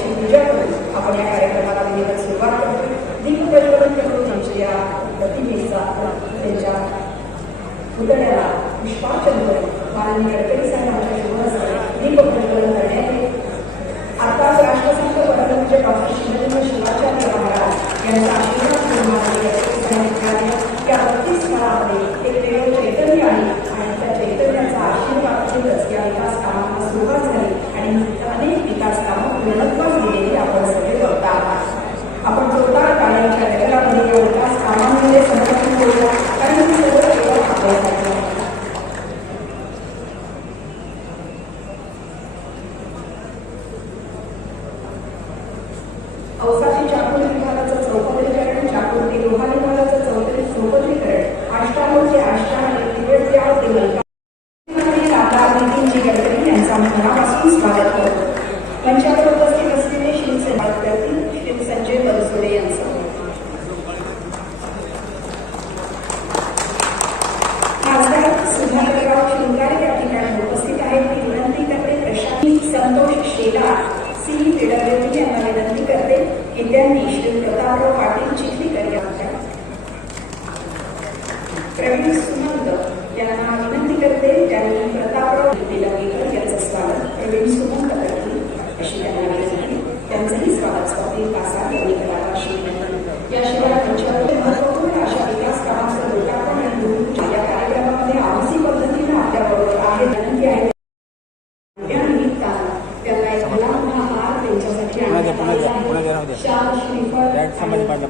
și bugetului abonarea reprezentativității luată din guvernamentul Rusia, Timișa, Degea, Puterea, își face noi, mai आम्ही स्वागत करतो. पंचायत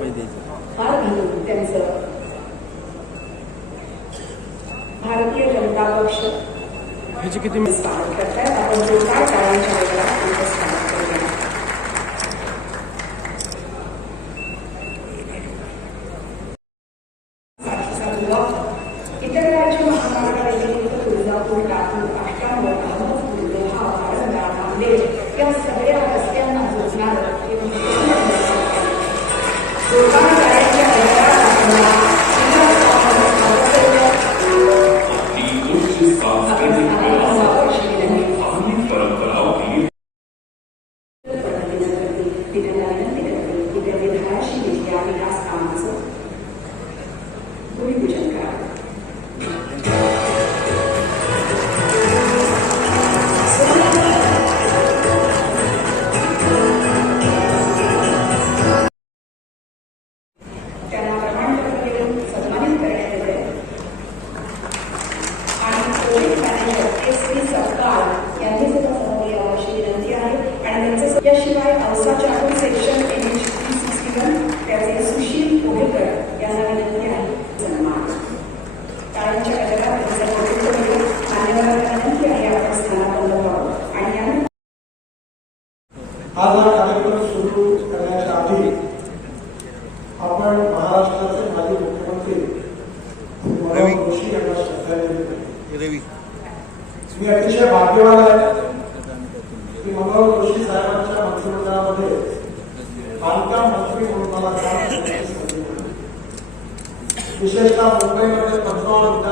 पाणी द्यायचं. फार घालून त्यांचं. भारतीय जनता पक्ष. ह्याची किती आपण जो काय करायला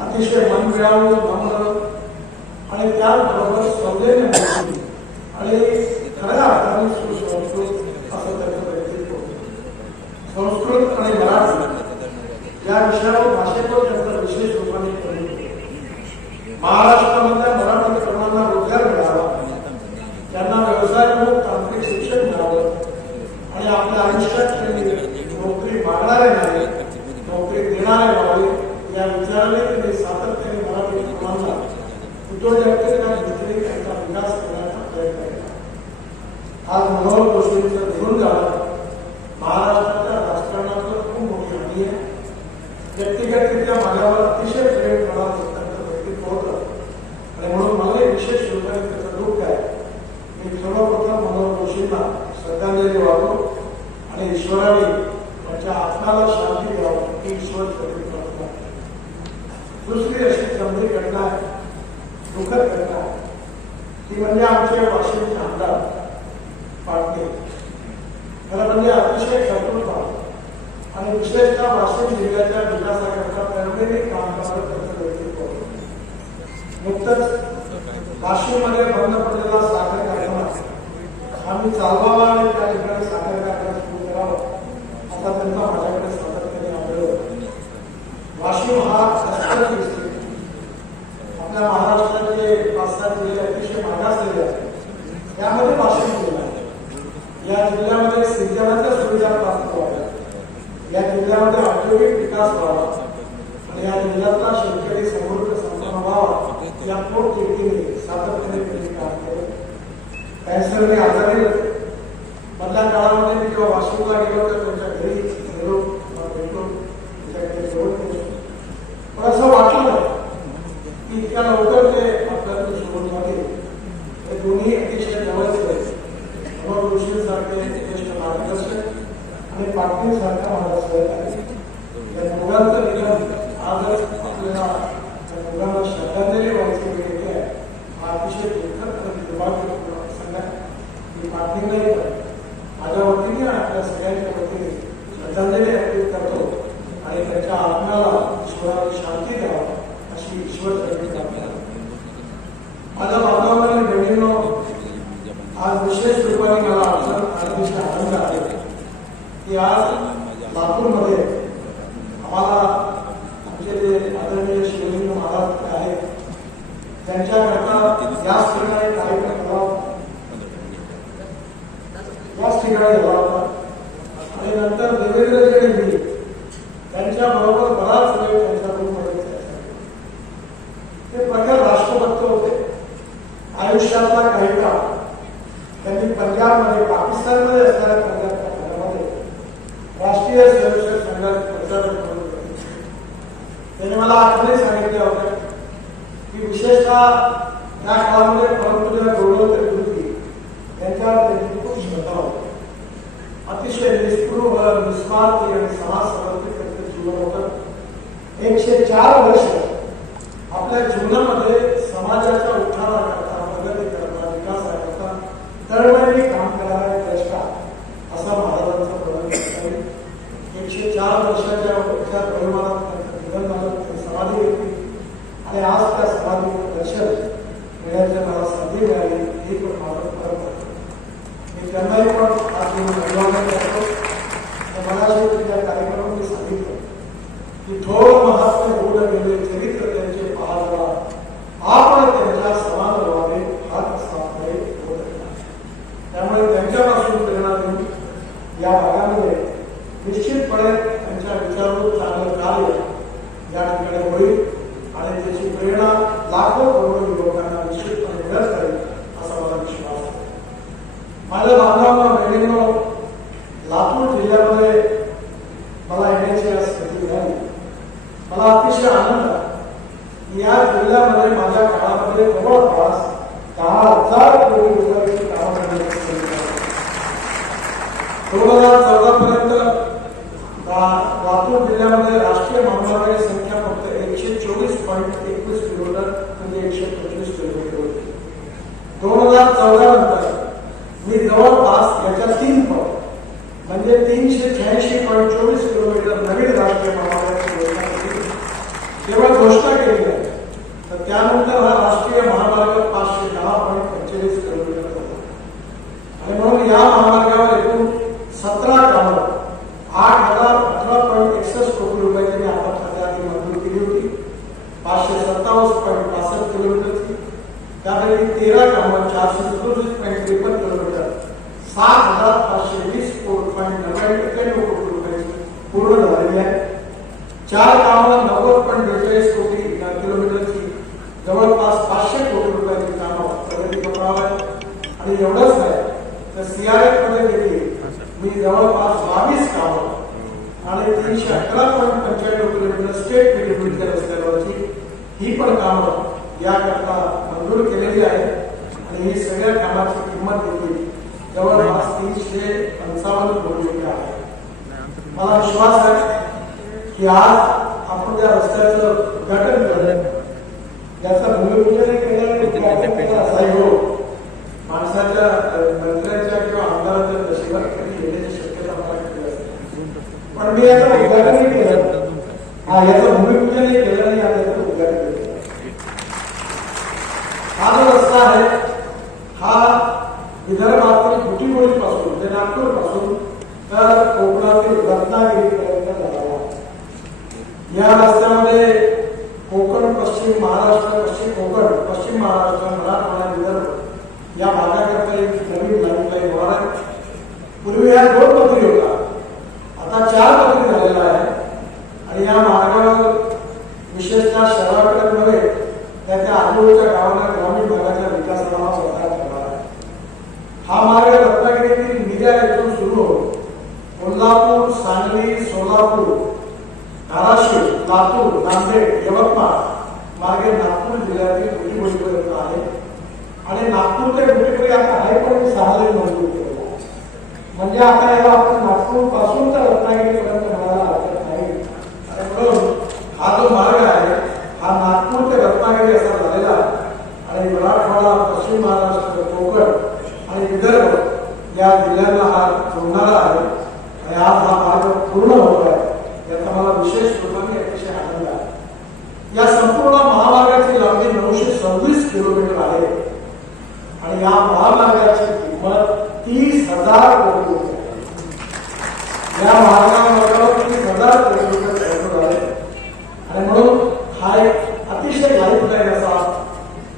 अतिशय मनमिळावू नम्र आणि त्याचबरोबर सौदेने आणि खऱ्या अर्थाने सुसंस्कृत असं त्याचं व्यक्तित्व. संस्कृत आणि मराठी या विषयावर भाषेवर त्यांचा विशेष रूपाने महाराज ऋषींचं धरून गावात महाराष्ट्राच्या राजकारणाचं खूप मोठी हानी आहे. व्यक्तिगतरित्या माझ्यावर अतिशय प्रेम करणारं व्यक्तित्व व्यक्तित्व होतं. आणि म्हणून मला एक विशेष रूपाने त्याचं दुःख आहे. मी सर्वप्रथम मनोहर जोशींना श्रद्धांजली वाहतो आणि ईश्वराने त्यांच्या आत्माला शांती द्यावं ही ईश्वर चरणी प्रार्थना दुसरी अशी गंभीर घटना आहे दुःखद घटना आहे. ती म्हणजे आमचे वाशिमचे आमदार पाटणे खरं म्हणजे अतिशय कर्तृत्व आणि विशेषतः वाशिम जिल्ह्याच्या विकासाकरता तळमळीने काम करत त्याचं व्यक्तित्व नुकतंच वाशिममध्ये बंद पडलेला साखर कारखाना आम्ही चालवावा आणि त्या ठिकाणी साखर कारखाना सुरू करावा असा त्यांचा माझ्याकडे सातत्याने आग्रह वाशिम हा रस्त्याची डिस्ट्रिक्ट आपल्या महाराष्ट्राचे पाच सात जिल्हे अतिशय मागासलेले आहेत. त्यामध्ये वाशिम जिल्हा या जिल्ह्यामध्ये सिंचनाच्या सुविधा प्राप्त व्हाव्या या जिल्ह्यामध्ये औद्योगिक विकास व्हावा आणि या जिल्ह्यातला शेतकरी समृद्ध संपन्न व्हावा या पोटतिडकीने सातत्याने त्यांनी काम केलं. कॅन्सरने आजारी मधल्या काळामध्ये मी जेव्हा वाशिमला गेलो तर त्यांच्या घरी गेलो मला भेटलो त्यांच्याकडे जेवण केलं पण असं वाटलं नाही की इतक्या लवकर ते आपल्याकडे सोडून जातील हे दोन्ही अतिशय जवळचे आहेत मनोहर जोशींसारखे ज्येष्ठ मार्गदर्शक आणि पाटील सारखा माझा सहकारी या दोघांचं निधन आजच आपल्याला त्या दोघांना श्रद्धांजली व्हायची वेळ येते आहे हा अतिशय दुःखद आणि दुर्भाग्यपूर्ण प्रसंग आहे मी पाटीललाही पण माझ्या वतीने आणि आपल्या सगळ्यांच्या वतीने श्रद्धांजली अर्पित करतो आणि त्यांच्या आत्म्याला ईश्वराने शांती द्यावा अशी ईश्वर चरणी प्रार्थना माझ्या बांधवांना आणि बहिणींनो आज विशेष रूपाने मला अवसर अतिशय आनंद आहे की आज लातूरमध्ये आम्हाला आमचे जे आदरणीय शिवलिंग महाराज आहेत त्यांच्याकरता याच ठिकाणी कार्यक्रम झाला याच ठिकाणी झाला होता आणि नंतर देवेंद्र जयंती त्यांच्या बरोबर बराच वेळ त्यांच्याकडून रूममध्ये ते प्रखर राष्ट्रभक्त होते. आयुष्याचा काही काळ त्यांनी पंजाबमध्ये पाकिस्तानमध्ये असणाऱ्या त्यांनी मला आठवणी सांगितल्या होत्या की विशेषतः त्या काळामध्ये परंतु गौरव गुरुजी यांच्यावर त्यांची खूप श्रद्धा होती. अतिशय निष्पृह निस्वार्थी आणि समाज समर्पित त्यांचं जीवन होतं. एकशे चार वर्ष आपल्या जीवनामध्ये समाजाच्या उठावाकरता प्रगती करता विकासाकरता तळमळीने काम करणारा एक द्रष्टा असा महाराजांचा प्रबंध असावी एकशे चार वर्षाच्या वरच्या परिवारात त्यांचं निधन झालं त्यांनी समाधी घेतली आणि आज त्या समाधीचं दर्शन घेण्याची मला संधी मिळाली ही पण माझं परम आहे. मी त्यांनाही पण आज मी धन्यवाद करतो आणि मनाशी तुझ्या कार्यक्रमात मी सांगितलं की थोर महात्म्य होऊन गेले चरित्र त्यांचे पाहला आपण त्यांच्या समान व्हावे हात सापडे होत नाही. त्यामुळे त्यांच्यापासून प्रेरणा घेऊन या भागामध्ये निश्चितपणे त्यांच्या विचारावर चांगलं कार्य या ठिकाणी होईल आणि त्याची प्रेरणा लाखो करोडो युवकांना निश्चितपणे मिळत राहील असा मला विश्वास आहे माझ्या बांधवांना बहिणींनो लातूर जिल्ह्यामध्ये मला येण्याची आज संधी मिळाली मला अतिशय आनंद आहे की या जिल्ह्यामध्ये माझ्या काळामध्ये जवळपास दहा हजार कोटी रुपयाची कामं करण्याची संधी मिळाली. दोन हजार चौदा पर्यंत ला- लातूर जिल्ह्यामध्ये राष्ट्रीय महामार्गाची संख्या फक्त एकशे चोवीस पॉईंट एकवीस किलोमीटर म्हणजे एकशे पंचवीस किलोमीटर होती दोन हजार चौदा नंतर मी जवळपास याच्या तीन पॉईंट म्हणजे तीनशे शहाऐंशी पॉईंट चोवीस किलोमीटर नवीन राष्ट्रीय महामार्गाची योजना केली केवळ घोषणा केली आहे तर त्यानंतर हा राष्ट्रीय महामार्ग पाचशे दहा पॉईंट पंचेचाळीस किलोमीटर झाला आणि म्हणून या महामार्गावर एकूण सतरा कामं आठ हजार अठरा पॉईंट एकसष्ट कोटी रुपयाची मी आपण खात्या आधी मंजूर केली होती पाचशे सत्तावन्न पॉईंट पासष्ट किलोमीटरची त्यापैकी तेरा कामं चारशे सदोतीस पॉईंट त्रेपन्न किलोमीटर सात हजार पाचशे वीस पॉईंट नव्याण्णव एक्क्याण्णव कोटी रुपयाची पूर्ण झालेली आहे चार कामं नव्वद पॉईंट बेचाळीस कोटी किलोमीटरची जवळपास पाचशे कोटी रुपयांची कामं प्रगती पत्रावर आहेत. आणि एवढंच नाही तर सीआरएफमध्ये देखील मी जवळपास बावीस कामं आणि तीनशे अकरा पॉईंट पंच्याण्णव किलोमीटर स्टेट किलोमीटर रस्त्यावरची ही पण कामं याकरता मंजूर केलेली आहे आणि ही सगळ्या कामाची किंमत देखील जवळपास तीनशे पंचावन्न कोटी रुपये आहे. मला विश्वास आहे की आज आपण ज्या रस्त्याचं उद्घाटन केलं याचा भूमिपूजन केलं उद्घाटन हो, माणसाच्या मंत्र्याच्या किंवा आमदाराच्या नशिबात कधी येण्याची शक्यता मला कधी असते. पण मी याचं उद्घाटनही केलं. हा याचं भूमिपूजनही केलं आणि आता याचं उद्घाटन केलं. हा जो रस्ता आहे हा विदर्भातील बुटीबोळी पासून म्हणजे नागपूरपासून तर कोकणातील रत्नागिरीपर्यंत झाला या रस्त्यामध्ये कोकण पश्चिम महाराष्ट्र पश्चिम कोकण पश्चिम महाराष्ट्र मराठवाडा विदर्भ या भागाकरता एक नवीन लाईन लाईन होणार आहे. पूर्वी या दोन पदरी होता आता चार पदरी झालेला आहे आणि या मार्गावर लातूर नांदेड यवतमाळ मागे नागपूर जिल्ह्यातील बुटीबोळीपर्यंत आहे. आणि नागपूर ते गुढीकडे आता आहे पण सहा लेन मंजूर केलेला आहे म्हणजे आता याला आपण नागपूरपासून तर रत्नागिरीपर्यंत म्हणायला हरकत नाही. आणि म्हणून हा जो मार्ग आहे हा नागपूर ते रत्नागिरी असा झालेला आहे आणि मराठवाडा पश्चिम महाराष्ट्र कोकण आणि विदर्भ या जिल्ह्यांना हा जोडणारा आहे आणि आज हा मार्ग पूर्ण होत आहे याचा मला विशेष रूपाने अतिशय आनंद आहे या संपूर्ण महामार्गाची लांबी नऊशे सव्वीस किलोमीटर आहे आणि या महामार्गाची किंमत तीस हजार कोटी रुपये आहे. या मार्गावर तीस हजार कोटी रुपये खर्च झाले आणि म्हणून हा एक अतिशय लाईफलाईन असा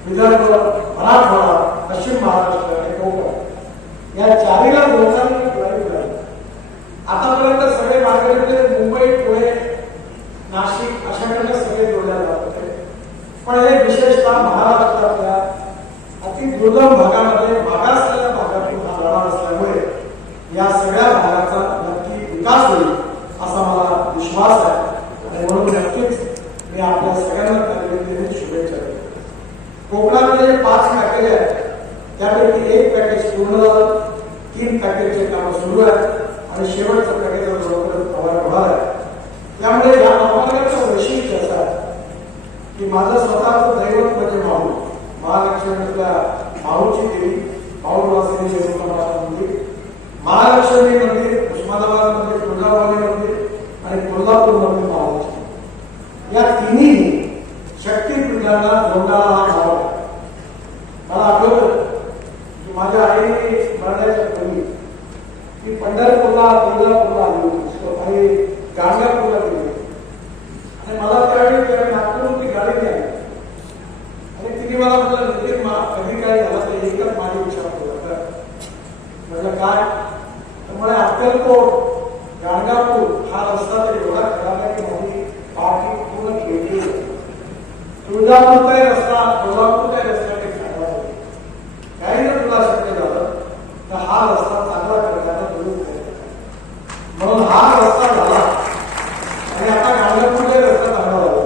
विदर्भ मराठवाडा पश्चिम महाराष्ट्र आणि कोकण या चारीला जोडणारी लाईफलाईन आतापर्यंत सगळे मार्ग म्हणजे मुंबई पुणे नाशिक अशाकडे सगळे जोडल्या जात होते पण हे विशेषतः महाराष्ट्रातल्या अति दुर्गम भागामध्ये मागासलेल्या भागातून हा लढा असल्यामुळे या सगळ्या भागाचा नक्की विकास होईल असा मला विश्वास आहे. आणि म्हणून नक्कीच मी आपल्या सगळ्यांना त्यानिमित्ताने शुभेच्छा देतो. कोकणामध्ये जे पाच पॅकेज आहेत त्यापैकी एक पॅकेज पूर्ण झालं तीन पॅकेजचे कामं सुरू आहेत आणि शेवटचं पॅकेज लवकरच तयार होणार आहे त्यामुळे या महामार्गाचं वैशिष्ट्य असं आहे की माझं स्वतःचं दैवत म्हणजे माऊ महालक्ष्मीतल्या माऊची देवी माहूरवासिनी देवता मंदिर. महालक्ष्मी मंदिर उस्मानाबादमध्ये तुळजाभवानी या तिन्ही शक्तीपीठांना जोडणारा हा आहे. मला आठवतं की माझ्या आईने मरण्याच्या पूर्वी ती पंढरपूरला तुळजापूरला आली होती. आणि गाणगापूरला गेली आणि मला त्यावेळी त्यावेळी नागपूरहून ती गाडी नाही. आणि तिने मला म्हटलं नितीन मा कधी काय झालं तर एकच माझी विचारतो म्हटलं काय? तर अक्कलकोट गाणगापूर हा रस्ता तरी एवढा खराब आहे की माझी पाठी पूर्ण खेळली तुळजापूर ते रस्ता कोल्हापूर ते रस्ता काही चांगला नाही. काही जर तुला शक्य झालं तर हा रस्ता चांगला करण्याचा दुरुस्त प्रयत्न कर. म्हणून हा रस्ता झाला आणि आता गाणगापूरचा रस्ता चांगला झाला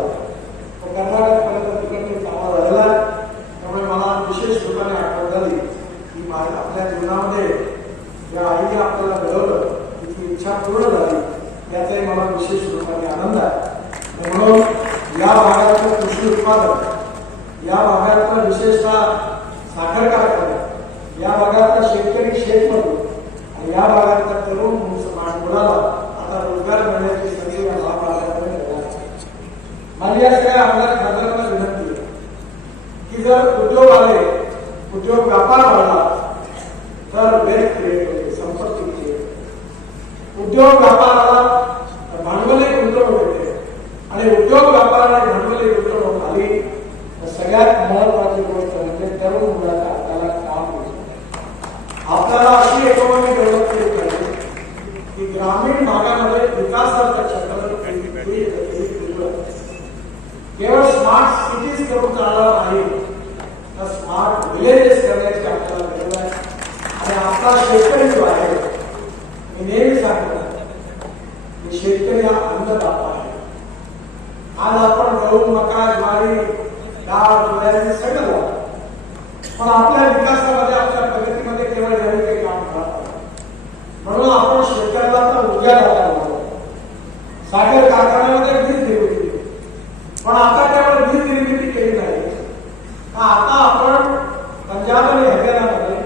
तो कर्नाटकपर्यंत तिकडे चांगला झालेला आहे त्यामुळे मला विशेष रूपाने आठवण झाली की माझ्या आपल्या जीवनामध्ये ज्या आईने आपल्याला घडवलं तिची इच्छा पूर्ण झाली याचाही मला विशेष रूपाने आनंद आहे आणि म्हणून या भागातलं कृषी उत्पादन या भागातलं विशेषतः साखर कारखाना या भागातला शेतकरी शेतमजूर आणि या भागातल्या तरुण मुस- मुलाला आता रोजगार मिळण्याची संधी या महाभारतामध्ये निर्माण झाली. माझी या सगळ्या आमदार खासदारांना विनंती आहे की जर उद्योग आले उद्योग व्यापार वाढला तर वेल्थ क्रिएट होते संपत्ती क्रिएट उद्योग व्यापाराला भांडवली गुंतवणूक येते. आणि उद्योग व्यापाराने भांडवली गुंतवणूक आली तर सगळ्यात महत्वाची गोष्ट म्हणजे तरुण मुलाच्या हाताला काम मिळतं आपल्याला अशी इकॉनॉमी डेव्हलप केली पाहिजे की ग्रामीण भागामध्ये विकासाचं चक्र केवळ स्मार्ट सिटीज करून चालणार नाही तर स्मार्ट विलेजेस करण्याची हा शेतकरी जो आहे मी नेहमी सांगतो शेतकरी हा अन्नदाता आहे. आज आपण गहू मका ज्वारी डाळ सोयाबीन सगळं पण आपल्या विकासामध्ये आपल्या प्रगतीमध्ये केवळ काही काम करत म्हणून आपण शेतकऱ्याला आता ऊर्जा द्यायला लागलो साखर कारखान्यामध्ये वीज निर्मिती केली. पण आता केवळ वीज निर्मिती केली नाही तर आता आपण पंजाब आणि हरियाणामध्ये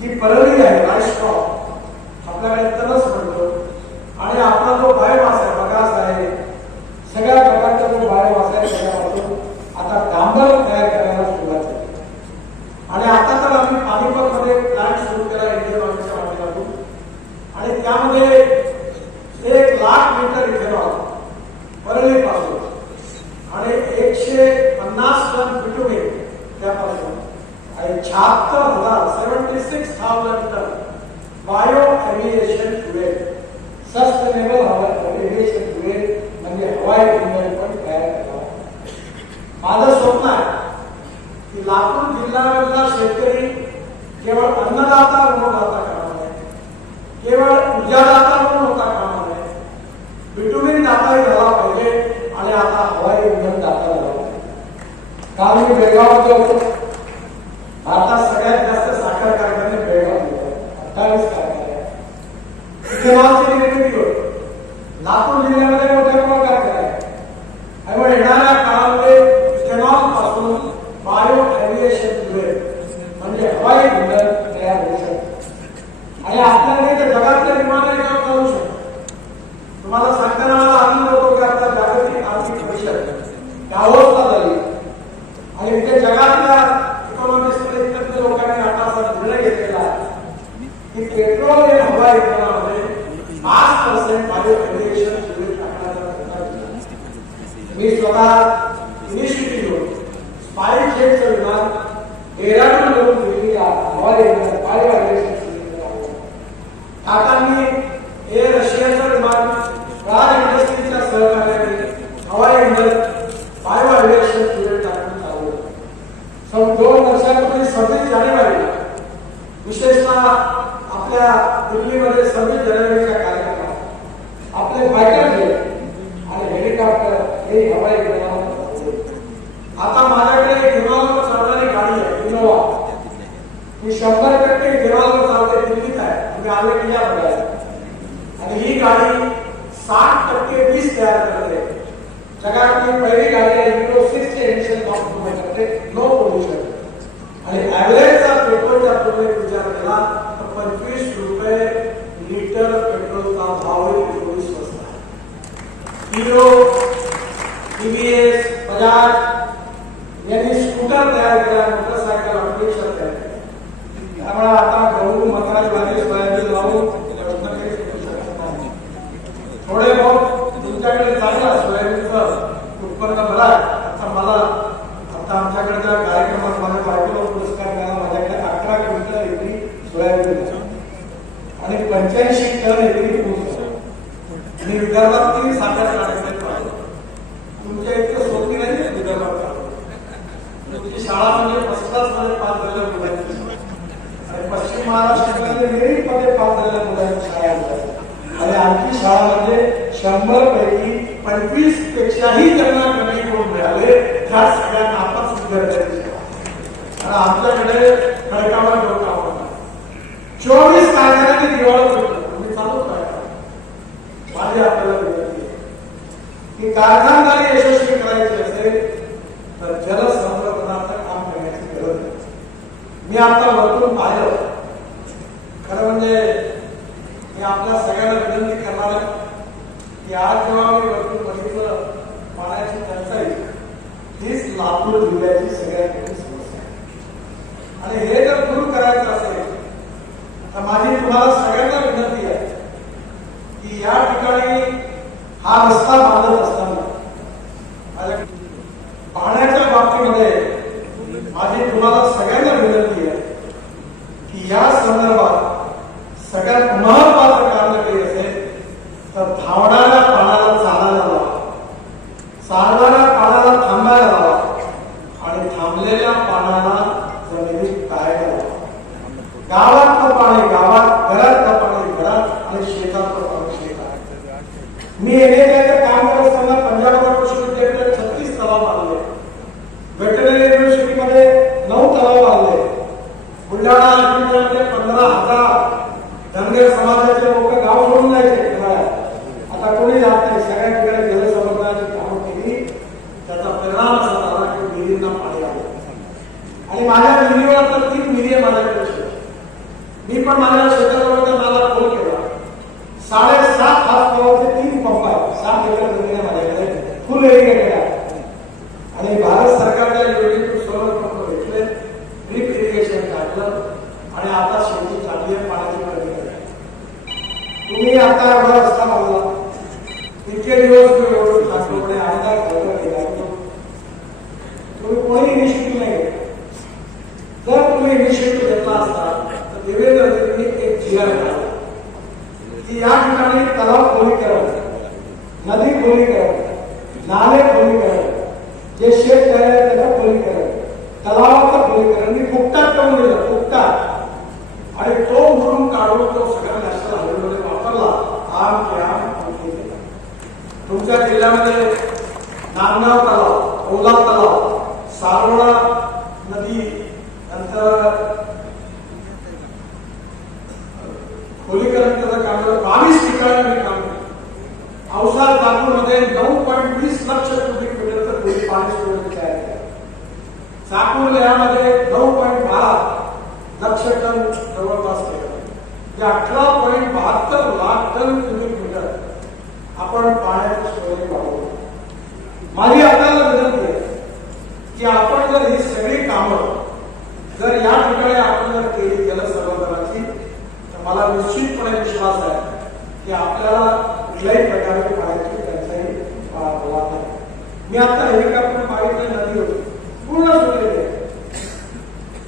जी परळी आहे राईस क्रॉप आपल्याकडे तणस म्हणतो आणि आपला जो बायोमास आहे बगास आहे सगळ्या प्रकारचा जो बायोमास आहे त्याच्यापासून आता डांबर तयार करायला सुरुवात झाली आणि आता तर आम्ही पानिपतमध्ये प्लॅन सुरू केला इंडियन ऑइलच्या माध्यमातून आणि त्यामध्ये एक लाख लिटर इथेनॉल परळीपासून आणि एकशे पन्नास टन बिटुमिन त्यापासून आणि शहात्तर हजार seventy six thousand ton bio aviation fuel sustainable aviation fuel म्हणजे हवाई इंधन पण तयार करावं माझं स्वप्न आहे की लातूर जिल्ह्यामधला शेतकरी केवळ अन्नदाता म्हणून होता कामा नये केवळ ऊर्जादाता म्हणून होता कामा नये बिटुमिन दाताही झाला पाहिजे आणि आता हवाई इंधन दाता झाला पाहिजे काल मी बेळगावमध्ये होतो भारतात सगळ्यात जास्त साखर कारखाने बेळगाव अठ्ठावीस कारखाने आहेत. इथेनॉलची निर्मिती होते लातूर जिल्ह्यामध्ये मोठे मोठे कारखाने आहेत त्यामुळे येणाऱ्या काळामध्ये इथेनॉलपासून बायो एव्हिएशन फ्युएल म्हणजे हवाई इंधन तयार होऊ शकते आणि आपल्याला इथे जगातले विमान याच्यावर चालू शकतो तुम्हाला सांगताना मला आनंद होतो की आता जागतिक आर्थिक परिषद दावोसला झाली आणि इथे जगातल्या इकॉनॉमिक्समध्ये तज्ञ लोकांनी आता असा निर्णय घेतलेला आहे की पेट्रोल आणि हवाई इंधनामध्ये पाच पर्सेंट बायो एव्हिएशन फ्युएल टाकण्याचा निर्णय घेतला. मी स्वतः इनिशिएटिव्ह घेऊन स्पाईस जेटचं विमान डेहराडून वरून दिल्लीला हवाई इंधन बायो एव्हिएशन टाटांनी एअर रशियाचं विमान राज इंडस्ट्रीजच्या सहकार्याने हवाई इंधन बायो एव्हिएशन फ्युएल टाकून चालवलं सन दोन वर्षापूर्वी सव्वीस जानेवारी विशेषतः आपल्या दिल्लीमध्ये सव्वीस जानेवारीच्या कार्यक्रमात आपले फायटर हे हवाई विमान आता माझ्याकडे विमानावर चालणारी गाडी आहे इनोवा. ही शंभर टक्के विमानावर चालते दिल्लीत आहे. तुम्ही आले की या आणि ही गाडी साठ टक्के वीज तयार करते. जगातली पहिली गाडी आहे युरो सिक्स चे एडिशन कॉम्प्रोमाइज करते नो पोल्युशन आणि ऍव्हरेजचा पेट्रोलच्या तुलनेत विचार केला तर पंचवीस रुपये लिटर पेट्रोलचा भाव एवढी स्वस्त आहे. हिरो टीव्हीएस बजाज यांनी स्कूटर तयार केला मोटरसायकल ऑटोरिक्षा तयार केला. त्यामुळे आता गहू मका ज्वारी सोयाबीन लावून थोडे बहुत तुमच्याकडे चांगला सोयाबीनचं उत्पन्न भरा आता मला आता आमच्याकडे त्या कार्यक्रमात मला पाठवलं पुरस्कार द्यायला माझ्याकडे अकरा क्विंटल एवढी सोयाबीन आणि पंच्याऐंशी टन एवढी ऊस आहे. मी विदर्भात तीन साखर कारखान्यात राहतो तुमच्या इतकं सोपी नाही आहे विदर्भात राहणं. तुमची शाळा म्हणजे फर्स्ट क्लासमध्ये पास झालेल्या मुलांची. आणि पश्चिम महाराष्ट्रामध्ये मेरिटमध्ये पास झालेल्या मुलांची शाळा आणि आमची शाळा म्हणजे शंभर पैकी पंचवीस पेक्षाही त्यांना कमी गुण मिळाले. त्या सगळ्यांना आपण विद्यार्थ्यांची आणि आमच्याकडे खडकावर लोक आपण. चोवीस तारखेला दिवाळं सुटलं मी चालूच राहा. माझी आपल्याला विनंती की कारखानदारी यशस्वी करायची असेल तर जलसंवर्धनाचं काम करण्याची गरज आहे मी आता वरतून पाहिलं खरं म्हणजे मी आपल्या सगळ्यांना विनंती करणार आहे की आज जेव्हा मी वरतून बघितलं पाण्याची टंचाई हीच लातूर जिल्ह्याची सगळ्यात मोठी समस्या आहे. आणि हे जर दूर करायचं असेल तर माझी तुम्हाला सगळ्यांना विनंती आहे की या ठिकाणी हा रस्ता बांधत असतो বারবার तुम्ही आता एवढा रस्ता बांधला इतके दिवस मी एवढं ठाकूरकडे आमदार खरं केला. तुम्ही कोणी इनिशिएटिव्ह नाही. जर तुम्ही इनिशिएटिव्ह घेतला असता तर देवेंद्रजींनी एक जिल्हा काढला की या ठिकाणी तलाव खोलीकरण नदी खोलीकरण नाले खोलीकरण जे शेत तयार आहे त्याचं खोलीकरण तलावाचं खोलीकरण मी फुकटात करून दिलं फुकटात. आणि तो म्हणून काढून तो सगळ्या नॅशनल हायवेमध्ये वापरला आम ते आम आम ते ते. तुमच्या जिल्ह्यामध्ये नांदगाव तलाव ओला तलाव सारोळा नदी नंतर खोलीकरण त्याचं काम झालं बावीस ठिकाणी मी काम केलं. औसा मध्ये नऊ पॉईंट वीस लक्ष क्युबिक मीटरचं खोली पाणी स्टोरेज तयार केलं. चाकूर यामध्ये नऊ पॉईंट बारा लक्ष टन जवळपास केलं. म्हणजे अठरा पॉईंट बहात्तर लाख टन क्युबिक आपण पाण्याचं स्टोरेज वाढवलं माझी आपल्याला विनंती आहे की आपण जर ही सगळी कामं जर या ठिकाणी आपण जर केली जलसंवर्धनाची तर मला निश्चितपणे विश्वास आहे की आपल्याला कुठल्याही प्रकारची पाण्याची टंचाई मी आता हेलिकॉप्टर मागितली नदी होती. पूर्ण सुटलेली आहे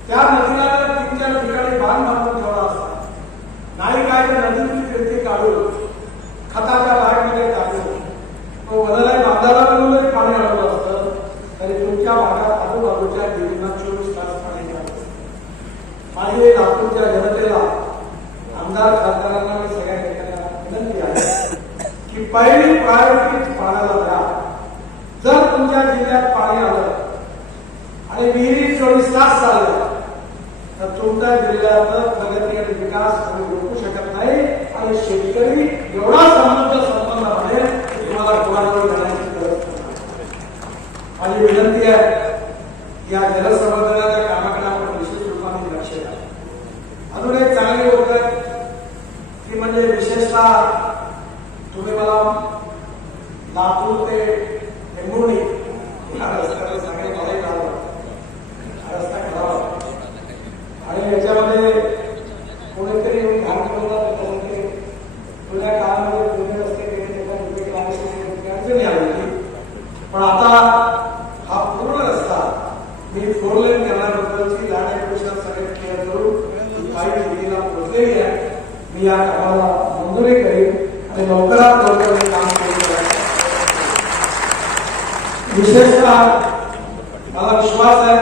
त्या नदीला जर तीन चार ठिकाणी बांध बांधून ठेवला असता नाही काय तर नदीची फिरती काढून खताच्या बॅगमध्ये टाकून तो वदलाय बांधाला म्हणून जरी पाणी अडवलं असतं तरी तुमच्या भागात आजूबाजूच्या विहिरींना चोवीस तास पाणी मिळालं माझी लातूरच्या जनतेला आमदार खासदारांना मी सगळ्या नेत्यांना विनंती आहे की पहिली प्रायोरिटी पाण्याला द्या जर तुमच्या जिल्ह्यात पाणी आलं आणि विहिरी चोवीस तास चालल्या तर तुमच्या जिल्ह्यात प्रगती आणि विकास तुम्ही रोखू शकत नाही आणि शेतकरी एवढा समृद्ध संपन्न बनेल की तुम्हाला कोणाजवळ जाण्याची गरज पडणार नाही. माझी विनंती आहे की या जलसंवर्धनाच्या कामाकडे आपण विशेष रूपाने लक्ष द्या अजून एक चांगली गोष्ट आहे ती म्हणजे विशेषतः तुम्ही मला लातूर ते टेंभुर्णी या रस्त्याला चांगले मला करावं हा रस्ता करावा आणि याच्यामध्ये कोणीतरी येऊन घाण करतात त्याच्यामध्ये जुन्या काळामध्ये जुने रस्ते केले तेव्हा जुने काळामध्ये अडचणी आली होती. पण आता हा पूर्ण रस्ता मी फोर लेन करण्याबद्दलची लँड ऍक्विजिशन सगळे क्लिअर करून ती काही दिल्लीला पोहोचलेली आहे मी या कामाला मंजुरी करेन आणि लवकरात लवकर काम विशेषतः मला विश्वास आहे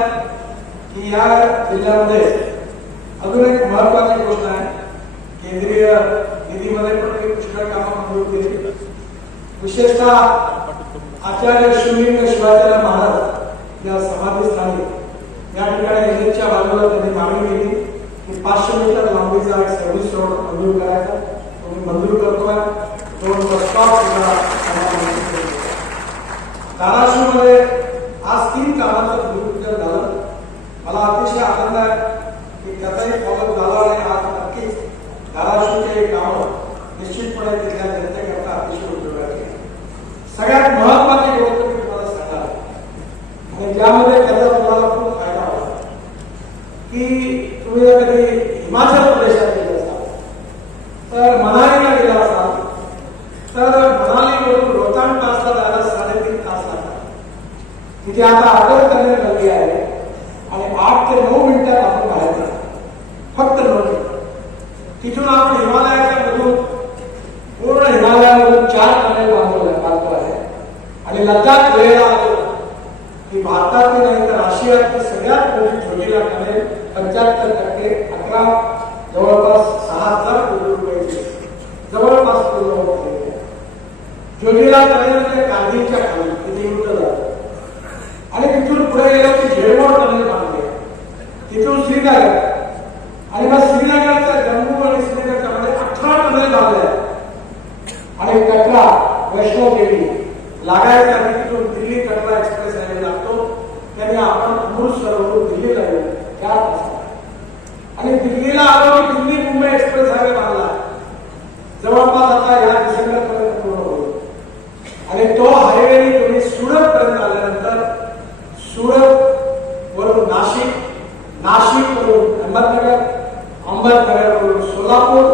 की या जिल्ह्यामध्ये अजून एक महत्वाची गोष्ट आहे. केंद्रीय निधीमध्ये पण मी पुष्कळ कामं मंजूर केली. विशेषतः आचार्य शिवलिंग शिवाचार्य महाराज या समाधीस्थानी या ठिकाणी बाजूला त्यांनी मागणी केली. की पाचशे मीटर लांबीचा एक सर्व्हिस रोड मंजूर करायचा तो मी मंजूर करतोय दोन प्रस्ताव सुद्धा आम्हाला मंजूर केले. धाराशिवमध्ये आज तीन कामाचं भूमिपूजन झालं मला अतिशय आनंद आहे की त्याचाही फॉलोअप झाला आणि आज नक्कीच धाराशिवचे हे कामं निश्चितपणे तिथल्या जनतेकरता अतिशय उपयोगाची आहे. सगळ्यात महत्वाची गोष्ट मी तुम्हाला सांगाल आणि ज्यामध्ये वैभव बेबी लागायचा आणि तिथून दिल्ली कटरा एक्सप्रेस हायवे लागतो त्यांनी आपण अमृतसरवरून दिल्लीला येऊ. त्या आणि दिल्लीला आलो की दिल्ली मुंबई एक्सप्रेस हायवे बांधला. जवळपास आता ह्या डिसेंबर पर्यंत पूर्ण होईल. आणि तो हायवेने तुम्ही सुरत पर्यंत आल्यानंतर सुरत वरून नाशिक नाशिक वरून अहमदनगर अहमदनगर वरून सोलापूर